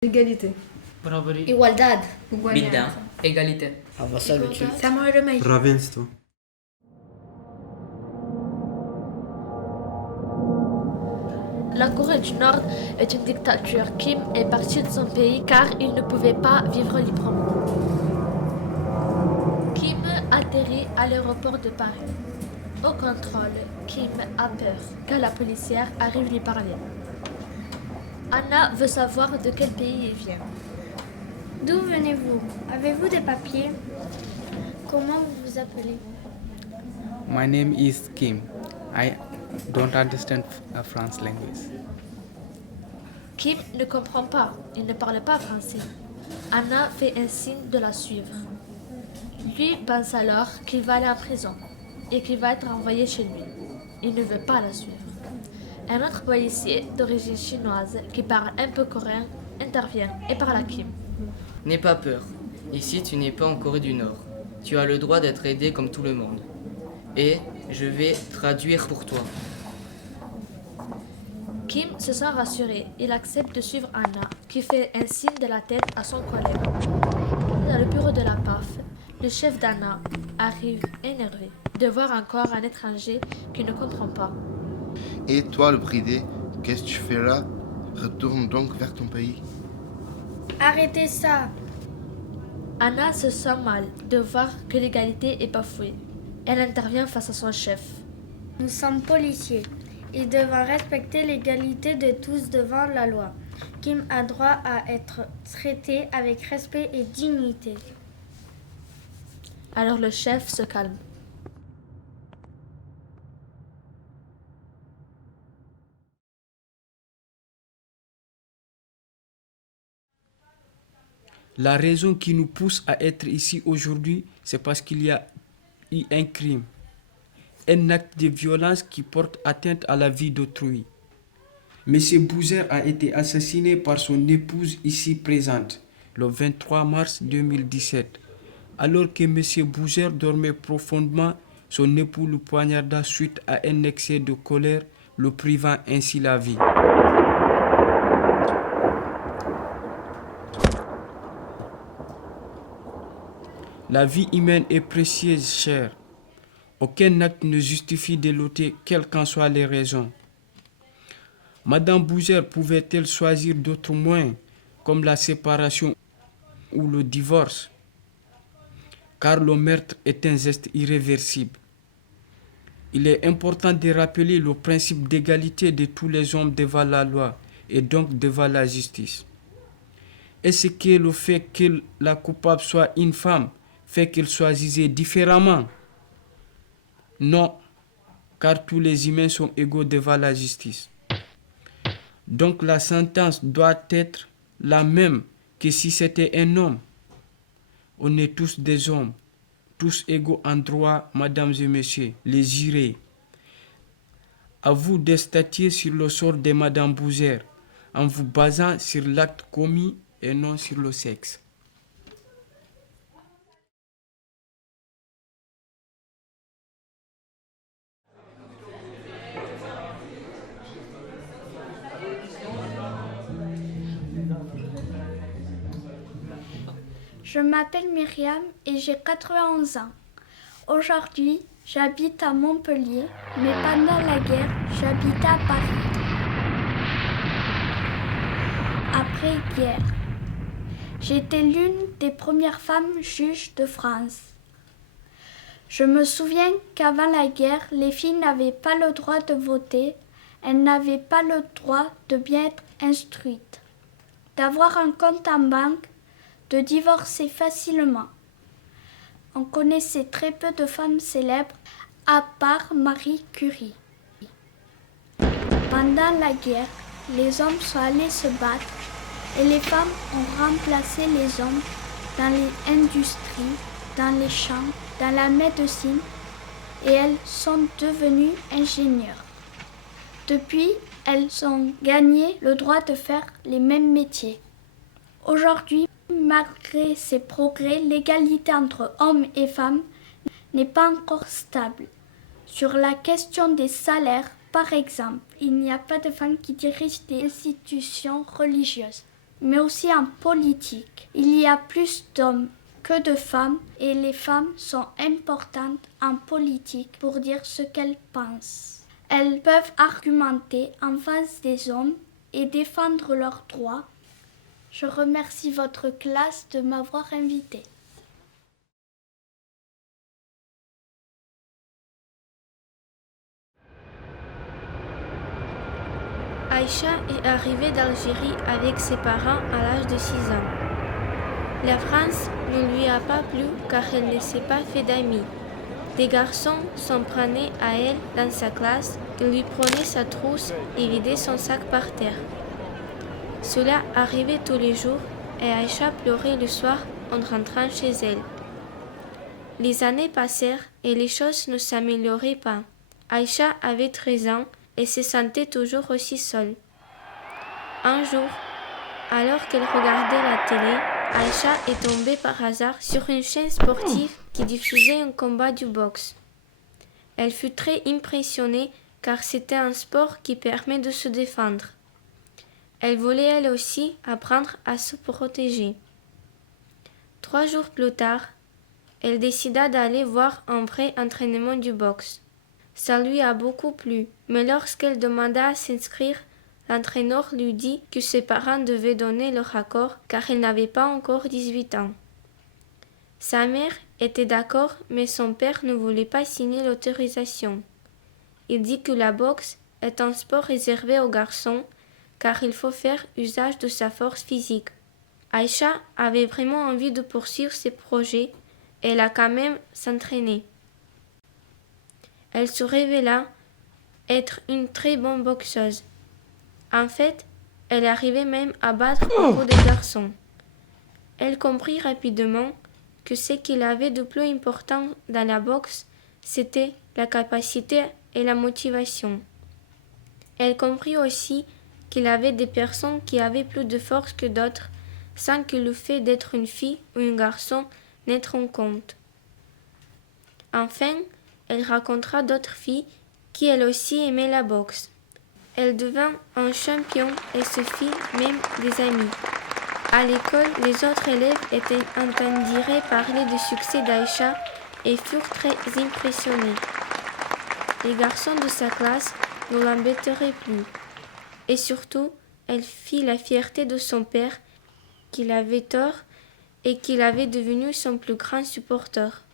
Égalité. برابري. Igualdad. Bildung. Égalité. Равенство. La Corée du Nord est une dictature. Kim est parti de son pays car il ne pouvait pas vivre librement. Kim atterrit à l'aéroport de Paris. Au contrôle, Kim a peur que la policière arrive lui parler. Anna veut savoir de quel pays il vient. D'où venez-vous? Avez-vous des papiers? Comment vous vous appelez? My name is Kim. I don't understand French language. Kim ne comprend pas, il ne parle pas français. Anna fait un signe de la suivre. Lui pense alors qu'il va aller en prison et qu'il va être envoyé chez lui. Il ne veut pas la suivre. Un autre policier d'origine chinoise qui parle un peu coréen intervient et parle à Kim. N'aie pas peur. Ici, tu n'es pas en Corée du Nord. Tu as le droit d'être aidé comme tout le monde. Et je vais traduire pour toi. Kim se sent rassuré. Il accepte de suivre Anna, qui fait un signe de la tête à son collègue. Dans le bureau de la PAF, le chef d'Anna arrive énervé de voir encore un étranger qui ne comprend pas. Et toi, le bridé, qu'est-ce que tu fais là? Retourne donc vers ton pays. Arrêtez ça! Anna se sent mal de voir que l'égalité est bafouée. Elle intervient face à son chef. Nous sommes policiers. Ils doivent respecter l'égalité de tous devant la loi. Kim a droit à être traité avec respect et dignité. Alors le chef se calme. La raison qui nous pousse à être ici aujourd'hui, c'est parce qu'il y a eu un crime, un acte de violence qui porte atteinte à la vie d'autrui. Monsieur Bouzer a été assassiné par son épouse ici présente, le 23 mars 2017. Alors que Monsieur Bouzer dormait profondément, son époux le poignarda suite à un excès de colère, le privant ainsi la vie. La vie humaine est précieuse, chère. Aucun acte ne justifie de l'ôter, quelles qu'en soient les raisons. Madame Bouzer pouvait-elle choisir d'autres moyens, comme la séparation ou le divorce? Car le meurtre est un geste irréversible. Il est important de rappeler le principe d'égalité de tous les hommes devant la loi et donc devant la justice. Est-ce que le fait que la coupable soit une femme fait qu'elle soit jugée différemment? Non, car tous les humains sont égaux devant la justice. Donc la sentence doit être la même que si c'était un homme. On est tous des hommes, tous égaux en droit, mesdames et messieurs, les jurés. À vous de statuer sur le sort de madame Bouzer en vous basant sur l'acte commis et non sur le sexe. Je m'appelle Myriam et j'ai 91 ans. Aujourd'hui, j'habite à Montpellier, mais pendant la guerre, j'habitais à Paris. Après-guerre, j'étais l'une des premières femmes juges de France. Je me souviens qu'avant la guerre, les filles n'avaient pas le droit de voter, elles n'avaient pas le droit de bien être instruites, d'avoir un compte en banque, de divorcer facilement. On connaissait très peu de femmes célèbres, à part Marie Curie. Pendant la guerre, les hommes sont allés se battre et les femmes ont remplacé les hommes dans les industries, dans les champs, dans la médecine et elles sont devenues ingénieures. Depuis, elles ont gagné le droit de faire les mêmes métiers. Aujourd'hui, malgré ces progrès, l'égalité entre hommes et femmes n'est pas encore stable. Sur la question des salaires, par exemple, il n'y a pas de femmes qui dirigent des institutions religieuses. mais aussi en politique. Il y a plus d'hommes que de femmes et les femmes sont importantes en politique pour dire ce qu'elles pensent. Elles peuvent argumenter en face des hommes et défendre leurs droits. Je remercie votre classe de m'avoir invité. Aïcha est arrivée d'Algérie avec ses parents à l'âge de 6 ans. La France ne lui a pas plu car elle ne s'est pas fait d'amis. Des garçons s'en prenaient à elle dans sa classe, ils lui prenaient sa trousse et vidaient son sac par terre. Cela arrivait tous les jours et Aïcha pleurait le soir en rentrant chez elle. Les années passèrent et les choses ne s'amélioraient pas. Aïcha avait 13 ans et se sentait toujours aussi seule. Un jour, alors qu'elle regardait la télé, Aïcha est tombée par hasard sur une chaîne sportive qui diffusait un combat du boxe. Elle fut très impressionnée car c'était un sport qui permet de se défendre. Elle voulait elle aussi apprendre à se protéger. 3 jours plus tard, elle décida d'aller voir un vrai entraînement du boxe. Ça lui a beaucoup plu, mais lorsqu'elle demanda à s'inscrire, l'entraîneur lui dit que ses parents devaient donner leur accord car elle n'avait pas encore 18 ans. Sa mère était d'accord, mais son père ne voulait pas signer l'autorisation. Il dit que la boxe est un sport réservé aux garçons car il faut faire usage de sa force physique. Aïcha avait vraiment envie de poursuivre ses projets et elle a quand même s'entraîné. Elle se révéla être une très bonne boxeuse. En fait, elle arrivait même à battre beaucoup de garçons. Elle comprit rapidement que ce qu'il avait de plus important dans la boxe, c'était la capacité et la motivation. Elle comprit aussi qu'il y avait des personnes qui avaient plus de force que d'autres, sans que le fait d'être une fille ou un garçon n'entre en compte. Enfin, elle rencontra d'autres filles qui elles aussi aimaient la boxe. Elle devint un champion et se fit même des amis. À l'école, les autres élèves entendirent parler du succès d'Aïcha et furent très impressionnés. Les garçons de sa classe ne l'embêteraient plus. Et surtout, elle fit la fierté de son père, qu'il avait tort et qu'il avait devenu son plus grand supporter.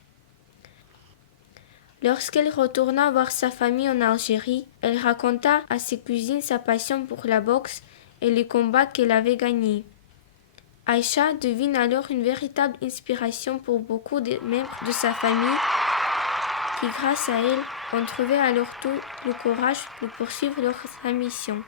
Lorsqu'elle retourna voir sa famille en Algérie, elle raconta à ses cousines sa passion pour la boxe et les combats qu'elle avait gagnés. Aïcha devint alors une véritable inspiration pour beaucoup de membres de sa famille qui, grâce à elle, ont trouvé à leur tour le courage pour poursuivre leurs ambitions.